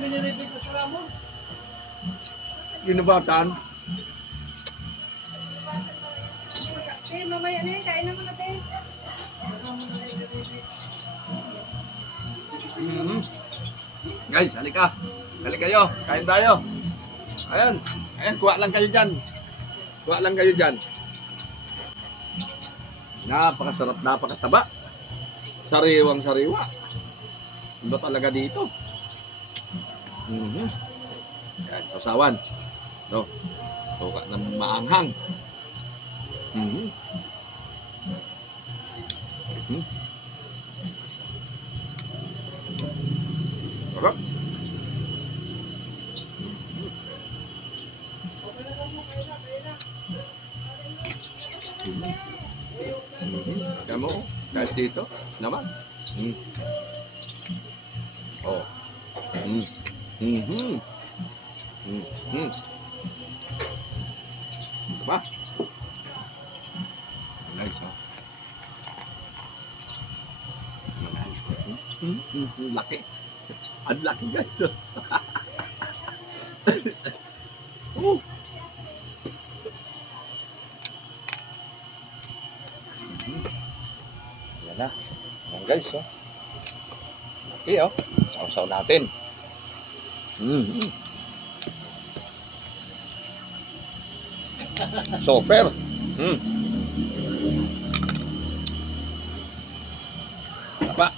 yung biniribig ko sa ramon. Ginabatan. Te, mamaya na yan. Kain naman na, te. Guys, halika. Halika kayo. Kain tayo. Ayan. Ayan, kuha lang kayo dyan. Kuha lang kayo dyan. Napakasarap, napakataba. Sariwang sariwa. Iba talaga dito. Ayan, sausawan. No. Tuka ng maanghang. Sarap. Kamu, kahit dito, naman. Oh. Diba? Nice, oh. Nice. Laki. Ang laki, guys. Oh. Yan na. Yan, guys, oh. Laki, oh. Sausaw natin. Super. Tapa.